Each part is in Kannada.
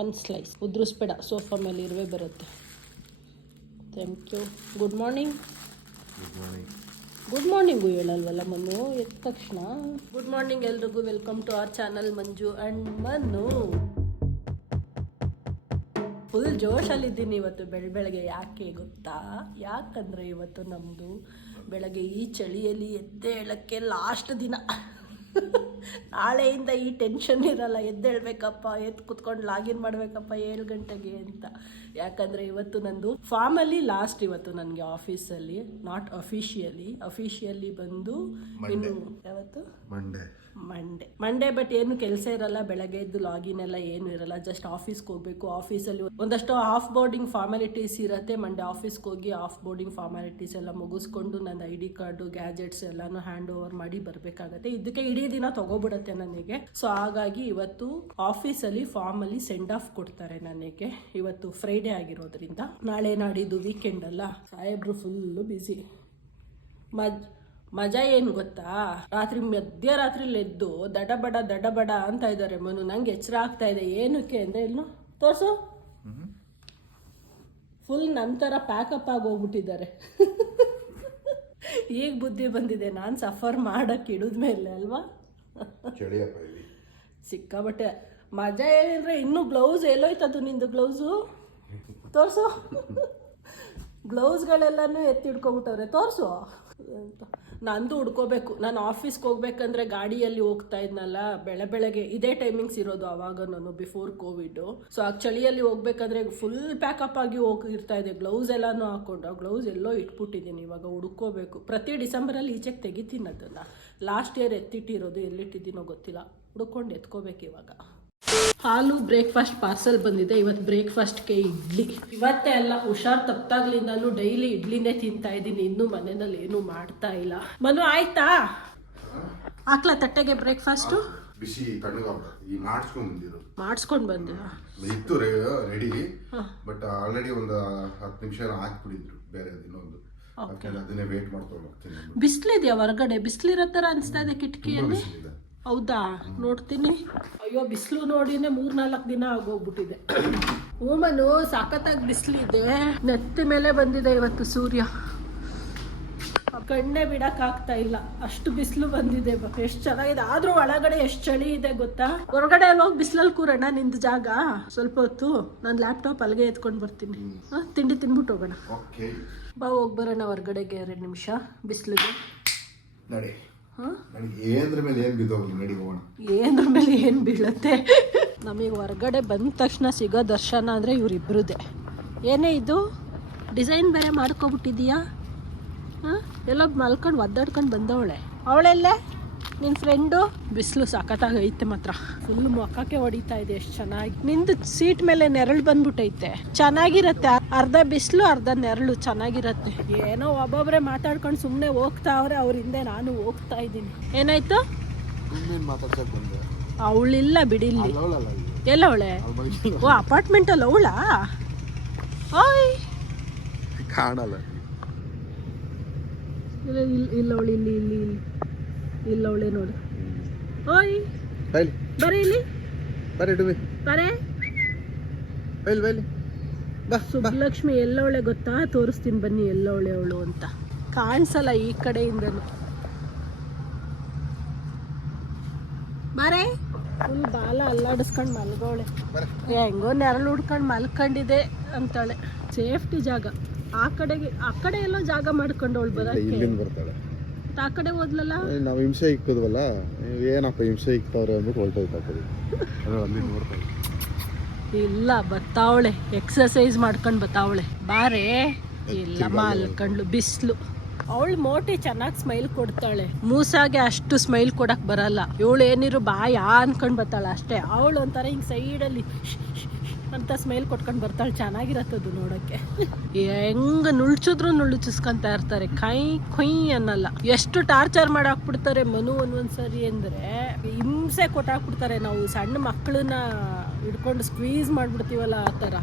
ಒಂದು ಸ್ಲೈಸ್ ಉದುರಿಸ್ಬೇಡ, ಸೋಫಾ ಮೇಲೆ ಇರುವೆ ಬರುತ್ತೆ. Thank you. Good morning. Good morning ಹೇಳಲ್ವಲ್ಲ ಮನು ಎದ್ದ ತಕ್ಷಣ. ಗುಡ್ ಮಾರ್ನಿಂಗ್ ಎಲ್ರಿಗೂ. Welcome to our channel Manju and Manu. Full ಜೋಶಲ್ಲಿದ್ದೀನಿ ಇವತ್ತು ಬೆಳಗ್ಗೆ. ಯಾಕೆ ಗೊತ್ತಾ? ಯಾಕಂದರೆ ಇವತ್ತು ನಮ್ಮದು ಬೆಳಗ್ಗೆ ಈ ಚಳಿಯಲ್ಲಿ ಎದ್ದೆ ಹೇಳೋಕ್ಕೆ ಲಾಸ್ಟ್ ದಿನ. ನಾಳೆಯಿಂದ ಈ ಟೆನ್ಷನ್ ಇರಲ್ಲ, ಎದ್ದೇಳ್ಬೇಕಪ್ಪ, ಎದ್ದು ಕುತ್ಕೊಂಡು ಲಾಗಿನ್ ಮಾಡಬೇಕಪ್ಪ 7 ಗಂಟೆಗೆ ಅಂತ. ಯಾಕಂದರೆ ಇವತ್ತು ನಂದು ಫಾರ್ಮಲ್ಲಿ ಲಾಸ್ಟ್ ಇವತ್ತು ನನಗೆ ಆಫೀಸಲ್ಲಿ, ನಾಟ್ ಅಫಿಷಿಯಲಿ ಬಂದು ಇನ್ನು ಯಾವತ್ತು ಮಂಡೇ. ಬಟ್ ಏನು ಕೆಲಸ ಇರಲ್ಲ, ಬೆಳಗ್ಗೆ ಎದ್ದು ಲಾಗಿನ್ ಎಲ್ಲ ಏನು ಇರಲ್ಲ, ಜಸ್ಟ್ ಆಫೀಸ್ಗೆ ಹೋಗಬೇಕು. ಆಫೀಸಲ್ಲಿ ಒಂದಷ್ಟು ಆಫ್ ಬೋರ್ಡಿಂಗ್ ಫಾರ್ಮಾಲಿಟೀಸ್ ಇರುತ್ತೆ. ಮಂಡೇ ಆಫೀಸ್ಗೆ ಹೋಗಿ ಆಫ್ ಬೋರ್ಡಿಂಗ್ ಫಾರ್ಮಾಲಿಟೀಸ್ ಎಲ್ಲ ಮುಗಿಸ್ಕೊಂಡು ನನ್ನ ID ಕಾರ್ಡು ಗ್ಯಾಜೆಟ್ಸ್ ಎಲ್ಲಾನು ಹ್ಯಾಂಡ್ ಓವರ್ ಮಾಡಿ ಬರಬೇಕಾಗತ್ತೆ. ಇದಕ್ಕೆ ಇಡೀ ದಿನ ತಗೋಬಿಡುತ್ತೆ ನನಗೆ. ಸೊ ಹಾಗಾಗಿ ಇವತ್ತು ಆಫೀಸಲ್ಲಿ ಫಾರ್ಮಲ್ಲಿ ಸೆಂಡ್ ಆಫ್ ಕೊಡ್ತಾರೆ ನನಗೆ. ಇವತ್ತು ಫ್ರೈಡೇ ಆಗಿರೋದ್ರಿಂದ, ನಾಳೆ ನಾಡಿದ್ದು ವೀಕೆಂಡ್ ಅಲ್ಲ. ಸಾಹೇಬ್ರು ಫುಲ್ಲು ಬ್ಯುಸಿ. ಮಜಾ ಏನು ಗೊತ್ತಾ? ಮಧ್ಯರಾತ್ರಿಲಿ ಎದ್ದು ದಡಬಡ ಅಂತ ಇದ್ದಾರೆ ಮನು. ನಂಗೆ ಎಚ್ಚರ ಆಗ್ತಾ ಇದೆ. ಏನಕ್ಕೆ ಅಂದರೆ ಇನ್ನು ತೋರಿಸು, ಫುಲ್ ನಂತರ ಪ್ಯಾಕಪ್ ಆಗಿ ಹೋಗ್ಬಿಟ್ಟಿದ್ದಾರೆ. ಈಗ ಬುದ್ಧಿ ಬಂದಿದೆ, ನಾನು ಸಫರ್ ಮಾಡಕ್ಕೆ ಹಿಡಿದ್ಮೇಲೆ ಅಲ್ವಾ. ಸಿಕ್ಕಾಬಟ್ಟೆ ಮಜಾ. ಏನಂದ್ರೆ ಇನ್ನೂ ಬ್ಲೌಸ್ ಎಲ್ಲೋಯ್ತದು ನಿಂದು ಬ್ಲೌಸು? ತೋರಿಸು. ಬ್ಲೌಸ್ಗಳೆಲ್ಲನೂ ಎತ್ತಿಡ್ಕೊಬಿಟ್ಟವ್ರೆ. ತೋರಿಸು ಅಂತ. ನಂದು ಹುಡ್ಕೋಬೇಕು. ನಾನು ಆಫೀಸ್ಗೆ ಹೋಗ್ಬೇಕಂದ್ರೆ ಗಾಡಿಯಲ್ಲಿ ಹೋಗ್ತಾ ಇದ್ನಲ್ಲ, ಬೆಳಗ್ಗೆ ಇದೇ ಟೈಮಿಂಗ್ಸ್ ಇರೋದು ಅವಾಗ ನಾನು ಬಿಫೋರ್ ಕೋವಿಡ್. ಸೊ ಆ ಚಳಿಯಲ್ಲಿ ಹೋಗ್ಬೇಕಂದ್ರೆ ಫುಲ್ ಪ್ಯಾಕಪ್ ಆಗಿ ಹೋಗಿರ್ತಾ ಇದೆ. ಗ್ಲೌಸ್ ಎಲ್ಲಾನು ಹಾಕೊಂಡು, ಗ್ಲೌಸ್ ಎಲ್ಲೋ ಇಟ್ಬಿಟ್ಟಿದ್ದೀನಿ. ಇವಾಗ ಹುಡ್ಕೋಬೇಕು. ಪ್ರತಿ ಡಿಸೆಂಬರಲ್ಲಿ ಈಚೆಗೆ ತೆಗಿತೀನಿ ಅದನ್ನು. ಲಾಸ್ಟ್ ಇಯರ್ ಎತ್ತಿಟ್ಟಿರೋದು, ಎಲ್ಲಿಟ್ಟಿದ್ದೀನೋ ಗೊತ್ತಿಲ್ಲ. ಹುಡ್ಕೊಂಡು ಎತ್ಕೋಬೇಕು ಇವಾಗ. ಹಾಲು ಬ್ರೇಕ್ಫಾಸ್ಟ್ ಪಾರ್ಸಲ್ ಬಂದಿದೆ. ಇವತ್ತು ಬ್ರೇಕ್ಫಾಸ್ಟ್ಗೆ ಇಡ್ಲಿ. ಇವತ್ತೇ ಅಲ್ಲ, ಹುಷಾರ್ ತಪ್ಪಾಗ್ಲಿಂದಲೂ ಡೈಲಿ ಇಡ್ಲಿನೇ ತಿಂತಾ ಇದ್ದೀನಿ. ಇನ್ನೂ ಮನೆಯಲ್ಲಿ ಏನೂ ಮಾಡ್ತಾ ಇಲ್ಲ. ಮನು ಆಯ್ತಾ? ಹಾಕ್ಲಾ ತಟ್ಟೆಗೆ ಬ್ರೇಕ್ಫಾಸ್ಟು? ಬಿಸಿ ಮಾಡಿಸ್ಕೊಂಡು ಬಂದೆ. ಇತ್ತು ರೆಡಿ, ಬಟ್ ಆಲ್ರೆಡಿ ಒಂದು 10 ನಿಮಿಷ ಹಾಕ್ಬಿಟ್ಟಿದ್ರು ಬೇರೆ ಇನ್ನೊಂದು. ಅದನ್ನೇ ವೇಟ್ ಮಾಡ್ಕೊಂಡು ಹೋಗ್ತೀನಿ. ಬಿಸಿಲಿದೆಯಾ ಹೊರಗಡೆ? ಬಿಸಿಲಿರೋ ಥರ ಅನಿಸ್ತಾ ಇದೆ ಕಿಟಕಿಯಲ್ಲಿ. ಹೌದಾ? ನೋಡ್ತೀನಿ. ಅಯ್ಯೋ, ಬಿಸಿಲು ನೋಡಿನೇ 3-4 ದಿನ ಆಗೋಗ್ಬಿಟ್ಟಿದೆ. ಹೂಮನು ಸಖತ್ತಾಗಿ ಬಿಸಿಲಿದೆ. ನೆತ್ತಿ ಮೇಲೆ ಬಂದಿದೆ ಇವತ್ತು ಸೂರ್ಯ. ಕಣ್ಣೇ ಬಿಡಕ್ಕಾಗ್ತಾ ಇಲ್ಲ, ಅಷ್ಟು ಬಿಸಿಲು ಬಂದಿದೆ. ಎಷ್ಟು ಚೆನ್ನಾಗಿದೆ. ಆದ್ರೂ ಒಳಗಡೆ ಎಷ್ಟು ಚಳಿ ಇದೆ ಗೊತ್ತಾ? ಹೊರಗಡೆ ಅಲ್ಲಿ ಹೋಗಿ ಬಿಸಿಲಲ್ಲಿ ಕೂರೋಣ. ನಿಂದು ಜಾಗ ಸ್ವಲ್ಪ ಹೊತ್ತು. ನಾನು ಲ್ಯಾಪ್ಟಾಪ್ ಅಲ್ಲಿಗೆ ಎತ್ಕೊಂಡು ಬರ್ತೀನಿ. ತಿಂಡಿ ತಿನ್ಬಿಟ್ಟು ಹೋಗೋಣ. ಬಾ, ಹೋಗಿ ಬರೋಣ ಹೊರಗಡೆಗೆ 2 ನಿಮಿಷ ಬಿಸಿಲಿಗೆ. ಏನ್ರ ಮೇಲೆ ಏನು ಬೀಳುತ್ತೆ? ನಮಗೆ ಹೊರಗಡೆ ಬಂದ ತಕ್ಷಣ ಸಿಗೋ ದರ್ಶನ ಅಂದರೆ ಇವರಿಬ್ರದೇ. ಏನೇ ಇದು ಡಿಸೈನ್ ಬೇರೆ ಮಾಡ್ಕೊಬಿಟ್ಟಿದೀಯಾ? ಎಲ್ಲ ಮಲ್ಕೊಂಡು ಒದ್ದಾಡ್ಕೊಂಡು ಬಂದವಳೆ. ಅವಳೆಲ್ಲೇ ನಿನ್ನ ಫ್ರೆಂಡು? ಬಿಸಿಲು ಸಖತ್ತಾಗೈತೆ ಮಾತ್ರ. ಫುಲ್ ಮೊಕ್ಕಕ್ಕೆ ಹೊಡಿತಾ ಇದೆ. ಎಷ್ಟು ಚೆನ್ನಾಗಿ. ನಿಂದು ಸೀಟ್ ಮೇಲೆ ನೆರಳು ಬಂದ್ಬಿಟ್ಟೈತೆ. ಚೆನ್ನಾಗಿರತ್ತೆ. ಅರ್ಧ ಬಿಸಿಲು ಅರ್ಧ ನೆರಳು. ಚೆನ್ನಾಗಿರತ್ತೆ. ಏನೋ ಒಬ್ಬೊಬ್ಬರೇ ಮಾತಾಡ್ಕೊಂಡು ಸುಮ್ಮನೆ ಹೋಗ್ತಾ ಅವ್ರೆ. ಅವ್ರ ಹಿಂದೆ ನಾನು ಹೋಗ್ತಾ ಇದ್ದೀನಿ. ಏನಾಯ್ತು? ಅವಳಿಲ್ಲ ಬಿಡಿಲ್ಲಿ. ಎಲ್ಲವಳೆ? ಓ, ಅಪಾರ್ಟ್ಮೆಂಟಲ್ಲಿ ಅವಳಾ? ಓಯ್ ಕಾಣಲ್ಲ. ಇಲ್ಲವಳು ಇಲ್ಲವಳೆ ನೋಡು. ಓಯ್ ಬರೀ ಇಲ್ಲಿ ಬರೇ. ಸುಬ್ಬಲಕ್ಷ್ಮಿ ಎಲ್ಲವಳೆ ಗೊತ್ತಾ? ತೋರಿಸ್ತೀನಿ ಬನ್ನಿ ಎಲ್ಲವಳೆ ಅವಳು ಅಂತ. ಕಾಣಿಸಲ್ಲ ಈ ಕಡೆಯಿಂದನು. ಬಾರೇ. ಫುಲ್ ಬಾಲ ಅಲ್ಲಾಡಿಸ್ಕೊಂಡು ಮಲ್ಗೋಳೆ. ಹೆಂಗೋ ನೆರಳು ಹುಡ್ಕೊಂಡು ಮಲ್ಕೊಂಡಿದೆ ಅಂತಾಳೆ. ಸೇಫ್ಟಿ ಜಾಗ. ಆ ಕಡೆ ಎಲ್ಲೋ ಜಾಗ ಮಾಡ್ಕೊಂಡು ಅವಳು ಬರಕ್ಕೆ. ಆ ಕಡೆ ಹೋದ್ಲಲ್ಲ. ನಾವು ಹಿಂಸೆ ಇಕ್ಕದ್ವಲ್ಲ, ಏನಪ್ಪ ಹಿಂಸೆ ಇಕ್ತವ್ರೆ ಅಂದ್ಬಿಟ್ಟು ಹೊರಟೋಯ್ತು. ಇಲ್ಲ, ಬತ್ತಾವಳೆ. ಎಕ್ಸರ್ಸೈಸ್ ಮಾಡ್ಕೊಂಡು ಬತ್ತಾವಳೆ. ಬಾರೇ. ಇಲ್ಲ ಮಲ್ಕೊಂಡ್ಲು. ಬಿಸಿಲು. ಅವಳು ಮೋಟಿ ಚೆನ್ನಾಗಿ ಸ್ಮೈಲ್ ಕೊಡ್ತಾಳೆ. ಮೂಸಾಗೆ ಅಷ್ಟು ಸ್ಮೈಲ್ ಕೊಡಕ್ ಬರಲ್ಲ. ಇವಳು ಏನಿರು ಬಾಯ್ ಅನ್ಕೊಂಡು ಬರ್ತಾಳೆ ಅಷ್ಟೇ. ಅವಳು ಒಂಥರ ಹಿಂಗೆ ಸೈಡಲ್ಲಿ ಅಂತ ಸ್ಮೈಲ್ ಕೊಟ್ಕೊಂಡು ಬರ್ತಾಳೆ. ಚೆನ್ನಾಗಿರತ್ತದು ನೋಡೋಕ್ಕೆ. ಹೆಂಗೆ ನುಳ್ಚಿಸ್ಕೊಂತ ಇರ್ತಾರೆ. ಕೊಯ್ ಅನ್ನಲ್ಲ. ಎಷ್ಟು ಟಾರ್ಚರ್ ಮಾಡಾಕ್ಬಿಡ್ತಾರೆ ಮನು ಒಂದೊಂದ್ಸರಿ ಅಂದರೆ. ಹಿಂಸೆ ಕೊಟ್ಟಾಕ್ಬಿಡ್ತಾರೆ. ನಾವು ಸಣ್ಣ ಮಕ್ಕಳನ್ನ ಹಿಡ್ಕೊಂಡು ಸ್ಕ್ವೀಸ್ ಮಾಡಿಬಿಡ್ತೀವಲ್ಲ ಆ ಥರ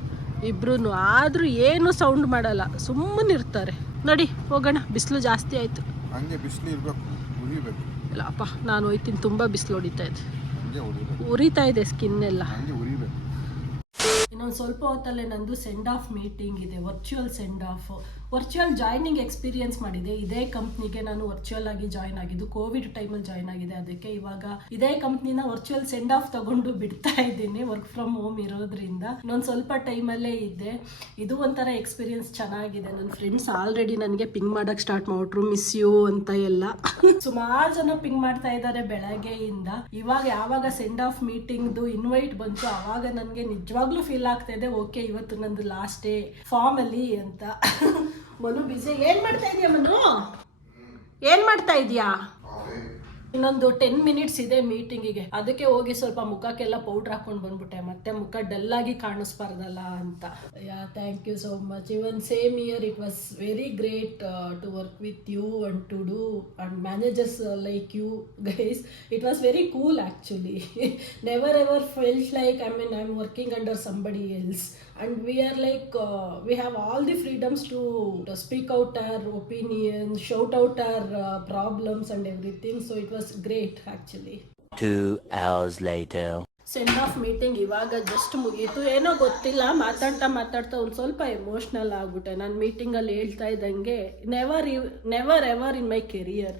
ಇಬ್ರು. ಆದರೂ ಏನು ಸೌಂಡ್ ಮಾಡಲ್ಲ, ಸುಮ್ಮನೆ ಇರ್ತಾರೆ. ನಡಿ ಹೋಗೋಣ. ಬಿಸಿಲು ಜಾಸ್ತಿ ಆಯಿತು. ಇಲ್ಲಪ್ಪ, ನಾನು ಹೋಯ್ತೀನಿ. ತುಂಬ ಬಿಸಿಲು ಹೊಡಿತಾ ಇದೆ. ಉರಿತಾ ಇದೆ ಸ್ಕಿನ್ ಎಲ್ಲ. ಇನ್ನೊಂದು ಸ್ವಲ್ಪ ಹೊತ್ತಲ್ಲೇ ನಂದು ಸೆಂಡ್ ಆಫ್ ಮೀಟಿಂಗ್ ಇದೆ, virtual send off. Virtual joining experience ಮಾಡಿದೆ. ಇದೇ ಕಂಪ್ನಿಗೆ ನಾನು ವರ್ಚುವಲ್ ಆಗಿ ಜಾಯ್ನ್ ಆಗಿದ್ದು, ಕೋವಿಡ್ ಟೈಮಲ್ಲಿ ಜಾಯ್ನ್ ಆಗಿದೆ. ಅದಕ್ಕೆ ಇವಾಗ ಇದೇ ಕಂಪ್ನಿನ ವರ್ಚುವಲ್ ಸೆಂಡ್ ಆಫ್ ತಗೊಂಡು ಬಿಡ್ತಾ ಇದ್ದೀನಿ, ವರ್ಕ್ ಫ್ರಮ್ ಹೋಮ್ ಇರೋದ್ರಿಂದ. ಇನ್ನೊಂದು ಸ್ವಲ್ಪ ಟೈಮಲ್ಲೇ ಇದೆ. ಇದು ಒಂಥರ ಎಕ್ಸ್ಪೀರಿಯನ್ಸ್ ಚೆನ್ನಾಗಿದೆ. ನನ್ನ ಫ್ರೆಂಡ್ಸ್ ಆಲ್ರೆಡಿ ನನಗೆ ಪಿಂಗ್ ಮಾಡಕ್ಕೆ ಸ್ಟಾರ್ಟ್ ಮಾಡ್ಬಿಟ್ರು, ಮಿಸ್ ಯು ಅಂತ ಎಲ್ಲ. ಸುಮಾರು ಜನ ಪಿಂಗ್ ಮಾಡ್ತಾ ಇದ್ದಾರೆ ಬೆಳಗ್ಗೆಯಿಂದ. ಇವಾಗ ಯಾವಾಗ ಸೆಂಡ್ ಆಫ್ ಮೀಟಿಂಗ್ದು ಇನ್ವೈಟ್ ಬಂತು ಆವಾಗ ನನಗೆ ನಿಜವಾಗ್ಲೂ ಫೀಲ್ ಆಗ್ತಾ ಇದೆ, ಓಕೆ ಇವತ್ತು ನಂದು ಲಾಸ್ಟ್ ಡೇ ಫಾರ್ಮಲ್ಲಿ ಅಂತ. ಮನು ಬಿಸಿ. ಏನ್ ಮಾಡ್ತಾ ಇದೀಯ ಮನು? ಏನ್ ಮಾಡ್ತಾ ಇದೀಯಾ? ಇನ್ನೊಂದು 10 ಮಿನಿಟ್ಸ್ ಇದೆ ಮೀಟಿಂಗಿಗೆ. ಅದಕ್ಕೆ ಹೋಗಿ ಸ್ವಲ್ಪ ಮುಖಕ್ಕೆಲ್ಲ ಪೌಡ್ರ್ ಹಾಕೊಂಡು ಬಂದ್ಬಿಟ್ಟೆ, ಮತ್ತೆ ಮುಖ ಡಲ್ ಆಗಿ ಕಾಣಿಸ್ಬಾರ್ದಲ್ಲ ಅಂತ. Thank you so much. Even same year it was very great to work with you and to do and managers like you guys. It was very cool actually. Never ever felt like I am working under somebody else. And we are like, we have all the freedoms to speak out our opinions, shout out our problems and everything. So it was great actually. 2 hours later. Send off meeting ಇವಾಗ ಜಸ್ಟ್ ಮುಗೀತು. ಏನೋ ಗೊತ್ತಿಲ್ಲ, ಮಾತಾಡ್ತಾ ಒಂದು ಸ್ವಲ್ಪ ಎಮೋಷ್ನಲ್ ಆಗ್ಬಿಟ್ಟೆ. ನಾನು ಮೀಟಿಂಗಲ್ಲಿ ಹೇಳ್ತಾ ಇದ್ದಂಗೆ never ever in my career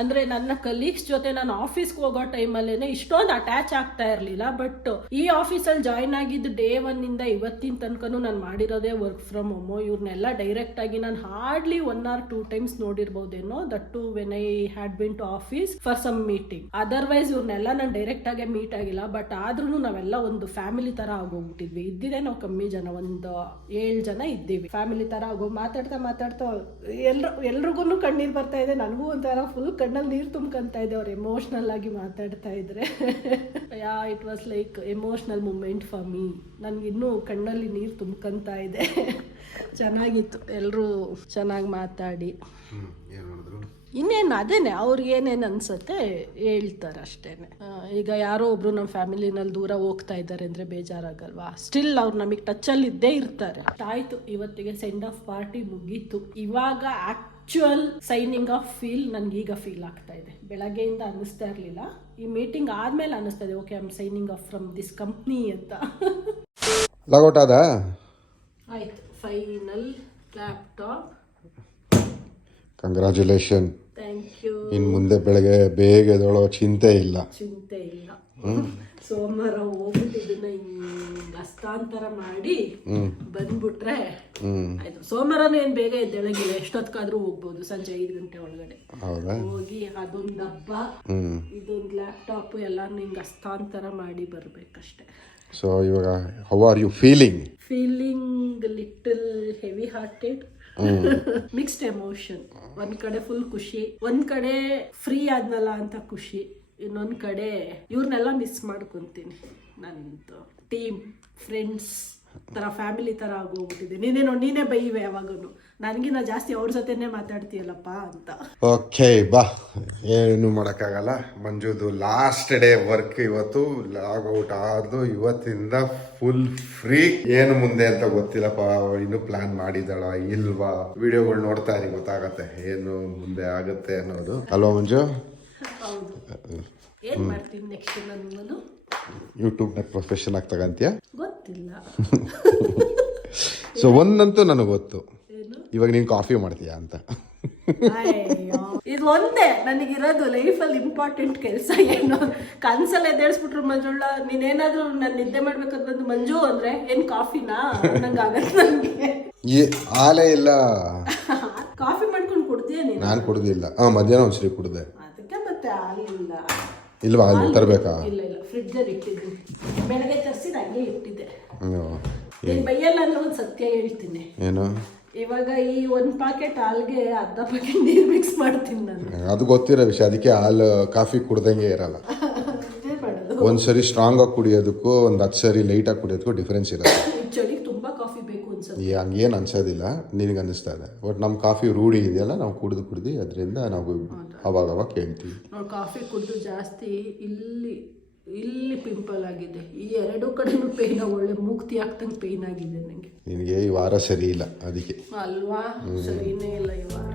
ಅಂದರೆ ನನ್ನ ಕಲೀಗ್ಸ್ ಜೊತೆ ನಾನು ಆಫೀಸ್ಗೆ ಹೋಗೋ ಟೈಮಲ್ಲೇ ಇಷ್ಟೊಂದು ಅಟ್ಯಾಚ್ ಆಗ್ತಾ ಇರಲಿಲ್ಲ. ಬಟ್ ಈ ಆಫೀಸಲ್ಲಿ ಜಾಯ್ನ್ ಆಗಿದ್ದು ಡೇ 1 ಇವತ್ತಿನ ತನಕನೂ ನಾನು ಮಾಡಿರೋದೇ ವರ್ಕ್ ಫ್ರಮ್ ಹೋಮು. ಇವ್ರನ್ನೆಲ್ಲ ಡೈರೆಕ್ಟಾಗಿ ನಾನು ಹಾರ್ಡ್ಲಿ 1 or 2 times ನೋಡಿರ್ಬೋದೇನೋ, that to when I had been to office for some meeting. Otherwise ಇವ್ರನ್ನೆಲ್ಲ ನಾನು ಡೈರೆಕ್ಟಾಗೆ ಮೀಟ್ ಆಗಿಲ್ಲ. ಬಟ್ ಆದ್ರೂ ನಾವೆಲ್ಲ ಒಂದು ಫ್ಯಾಮಿಲಿ ತರ ಆಗೋಗ್ಬಿಟ್ಟಿದ್ವಿ. ಇದ್ದಿದೆ ನಾವು ಕಮ್ಮಿ ಜನ, ಒಂದು 7 ಜನ ಇದ್ದೀವಿ. ಫ್ಯಾಮಿಲಿ ತರ ಆಗೋ ಮಾತಾಡ್ತಾ ಎಲ್ರಿಗೂ ಕಣ್ಣೀರ್ ಬರ್ತಾ ಇದೆ. ನನಗೂ ಒಂಥರ ಫುಲ್ ಕಣ್ಣಲ್ಲಿ ನೀರು ತುಂಬ್ಕೊಂತ ಇದೆ ಅವ್ರು ಎಮೋಷ್ನಲ್ ಆಗಿ ಮಾತಾಡ್ತಾ ಇದ್ರೆ. It was like emotional moment for me. ನನ್ಗಿನ್ನೂ ಕಣ್ಣಲ್ಲಿ ನೀರು ತುಂಬ್ಕೊಂತ ಇದೆ. ಚೆನ್ನಾಗಿತ್ತು, ಎಲ್ಲರೂ ಚೆನ್ನಾಗಿ ಮಾತಾಡಿ. ಇನ್ನೇನು ಅದೇನೆ, ಅವ್ರಿಗೆ ಏನೇನು ಅನ್ಸುತ್ತೆ ಹೇಳ್ತಾರೆ ಅಷ್ಟೇನೆ. ಈಗ ಯಾರೋ ಒಬ್ರು ನಮ್ಮ ಫ್ಯಾಮಿಲಿನಲ್ಲಿ ದೂರ ಹೋಗ್ತಾ ಇದ್ದಾರೆ ಅಂದರೆ ಬೇಜಾರಾಗಲ್ವಾ? ಸ್ಟಿಲ್ ಅವ್ರು ನಮಗೆ ಟಚಲ್ಲಿ ಇದ್ದೇ ಇರ್ತಾರೆ. ಆಯಿತು, ಇವತ್ತಿಗೆ ಸೆಂಡ್ ಆಫ್ ಪಾರ್ಟಿ ಮುಗೀತು. ಇವಾಗ ಆ್ಯಕ್ಚುಯಲ್ ಸೈನಿಂಗ್ ಆಫ್ ಫೀಲ್ ನನಗೀಗ ಫೀಲ್ ಆಗ್ತಾ ಇದೆ. ಬೆಳಗ್ಗೆಯಿಂದ ಅನ್ನಿಸ್ತಾ ಇರಲಿಲ್ಲ, ಈ ಮೀಟಿಂಗ್ ಆದಮೇಲೆ ಅನ್ನಿಸ್ತಾ ಇದೆ, okay I am signing off from this company ಅಂತ. ಲಾಗೌಟ್ ಆದ? ಆಯಿತು, final laptop. Congratulation. Thank you. ಇನ್ನು ಮುಂದೆ ಬೆಳಗ್ಗೆ ಬೇಗ ಎದ್ದೇಳೋ ಚಿಂತೆ ಇಲ್ಲ. ಸೋಮವಾರ ಹೋಗ್ಬಿಟ್ಟು ಇದನ್ನ ಹಿಂಗ್ ಹಸ್ತಾಂತರ ಮಾಡಿ ಬಂದ್ಬಿಟ್ರೆ ಆಯ್ತು. ಸೋಮವಾರನೂ ಏನ್ ಬೇಗ ಎದ್ದೇಳಂಗಿಲ್ಲ, ಎಷ್ಟೊತ್ಕಾದ್ರೂ ಹೋಗ್ಬೋದು. ಸಂಜೆ 5 ಗಂಟೆ ಒಳಗಡೆ ಹೋಗಿ ಅದೊಂದು ಡಬ್ಬ, ಇದೊಂದು ಲ್ಯಾಪ್ಟಾಪ್ ಎಲ್ಲಾನು ಹಿಂಗ್ ಹಸ್ತಾಂತರ ಮಾಡಿ ಬರ್ಬೇಕಷ್ಟೆ. ಸೊ ಇವಾಗ how are you feeling? Feeling little heavy hearted, mixed emotion. ಒಂದ್ ಕಡೆ ಫುಲ್ ಖುಷಿ, ಒಂದ್ ಕಡೆ ಫ್ರೀ ಆದ್ನಲ್ಲ ಅಂತ ಖುಷಿ, ಇನ್ನೊಂದ್ ಕಡೆ ಇವ್ರನ್ನೆಲ್ಲ ಮಿಸ್ ಮಾಡ್ಕೊಂತೀನಿ. ನಂದು ಟೀಮ್, ಫ್ರೆಂಡ್ಸ್ ತರ ಫ್ಯಾಮಿಲಿ ತರ ಆಗೋಗ್ಬಿಟ್ಟಿದೆ. ನೀನೇ ಬೈವೆ ಯಾವಾಗೂ, ನನಗಿನ್ನ ಜಾಸ್ತಿ ಅವ್ರ ಜೊತೆನೆ ಮಾತಾಡ್ತೀಯಲ್ಲಪ್ಪ ಅಂತ. ಓಕೆ ಬಾ, ಏನು ಮಾಡೋಕ್ಕಾಗಲ್ಲ. ಮಂಜುದು ಲಾಸ್ಟ್ ಡೇ ವರ್ಕ್ ಇವತ್ತು. ಲಾಗ್ ಔಟ್ ಆದ್ದು ಇವತ್ತಿಂದ ಫುಲ್ ಫ್ರೀ. ಏನು ಮುಂದೆ ಅಂತ ಗೊತ್ತಿಲ್ಲಪ್ಪ, ಇನ್ನೂ ಪ್ಲಾನ್ ಮಾಡಿದಾಳ ಇಲ್ವಾ? ವಿಡಿಯೋಗಳು ನೋಡ್ತಾ ಇರಿ, ಗೊತ್ತಾಗತ್ತೆ ಏನು ಮುಂದೆ ಆಗುತ್ತೆ ಅನ್ನೋದು ಅಲ್ವಾ ಮಂಜು? ಹೌದು. ಏನ್ ಮಾಡ್ತೀನಿ ನೆಕ್ಸ್ಟ್ ನಾನು? ಯೂಟ್ಯೂಬ್ನ ಪ್ರೊಫೆಷನ್ ಆಗಿ ತಗಂತೀಯ? ಗೊತ್ತಿಲ್ಲ. ಸೊ ಒಂದಂತೂ ನನಗೆ ಗೊತ್ತು, ಇವಾಗ ನೀನು ಕಾಫಿ ಮಾಡ್ತೀಯಾ ಅಂತ. ಇದು ಒಂದೇ ನನಗಿರೋದು ಲೈಫಲ್ಲಿ ಇಂಪಾರ್ಟೆಂಟ್ ಕೆಲಸ. ಏನು ಕನ್ಸಲ್ಲಿ ಎದ್ದೇಳಿಸ್ಬಿಟ್ರು ಮಂಜುಳ್ಳ, ನೀನೇನಾದ್ರೂ ನಾನು ನಿದ್ದೆ ಮಾಡ್ಬೇಕಂತ ಬಂದು ಮಂಜು ಅಂದ್ರೆ ಏನ್ ಕಾಫಿನಾ ನಂಗೆ ಆಗತ್ತೆ. ನನಗೆ ಹಾಲೇ ಇಲ್ಲ. ಕಾಫಿ ಮಾಡ್ಕೊಂಡು ಕುಡ್ತೀಯ ನೀನು? ನಾನು ಕುಡ್ದಿಲ್ಲ. ಮಧ್ಯಾಹ್ನ ಒಂದ್ಸರಿ ಕುಡ್ದೆ. ಅದಕ್ಕೆ ಮತ್ತೆ ಹಾಲಿಲ್ಲ. ಇಲ್ವಾ? ಹಾಲು ತರಬೇಕಾ? ಇಲ್ಲ, ಫ್ರಿಡ್ಜಲ್ಲಿ ಇಟ್ಟಿದ್ದೀನಿ. ಬೆಳಗ್ಗೆ ತರಿಸಿದ ಹಂಗೆ ಇಟ್ಟಿದ್ದೆ. ನೀನು ಬೈಯಲ್ಲ ಅಂದ್ರೆ ಒಂದು ಸತ್ಯ ಹೇಳ್ತೀನಿ. ಏನು? ಇವಾಗ ಈ 1 ಪಾಕೆಟ್ ಹಾಲ್ಗೆ ಅರ್ಧ ಪಾಕೆಟ್ ನೀರು ಮಿಕ್ಸ್ ಮಾಡ್ತೀನಿ ನಾನು. ಅದು ಗೊತ್ತಿರೋ ವಿಷಯ, ಅದಕ್ಕೆ ಹಾಲು ಕಾಫಿ ಕುಡ್ದಂಗೆ ಇರಲ್ಲ. ಒಂದ್ಸರಿ ಸ್ಟ್ರಾಂಗ್ ಆಗಿ ಕುಡಿಯೋದಕ್ಕೂ ಒಂದು 10 ಸರಿ ಲೈಟ್ ಆಗಿ ಕುಡಿಯೋದಕ್ಕೂ ಡಿಫ್ರೆನ್ಸ್ ಇರುತ್ತೆ. ಚಳಿಗೆ ತುಂಬಾ ಕಾಫಿ ಬೇಕು ಅನ್ಸುತ್ತೆ. ಹಂಗೇನು ಅನ್ಸೋದಿಲ್ಲ, ನಿನಗೆ ಅನ್ನಿಸ್ತಾ ಇದೆ. ಬಟ್ ನಮ್ಮ ಕಾಫಿ ರೂಢಿ ಇದೆಯಲ್ಲ, ನಾವು ಕುಡಿದು ಅದರಿಂದ ನಾವು ಅವಾಗ ಕೇಳ್ತೀವಿ. ನಾವು ಕಾಫಿ ಕುಡಿದು ಜಾಸ್ತಿ ಇಲ್ಲಿ ಪಿಂಪಲ್ ಆಗಿದೆ. ಈ 2 ಕಡೆನೂ ಪೇಯ್ನ್, ಒಳ್ಳೆ ಮುಕ್ತಿ ಆಗ್ತಂಗೆ ಪೇಯ್ನ್ ಆಗಿದೆ ನನಗೆ. ನಿನಗೆ ಈ ವಾರ ಸರಿ ಇಲ್ಲ ಅದಕ್ಕೆ ಅಲ್ವಾ? ಸರಿನೇ ಇಲ್ಲ ಈ ವಾರ.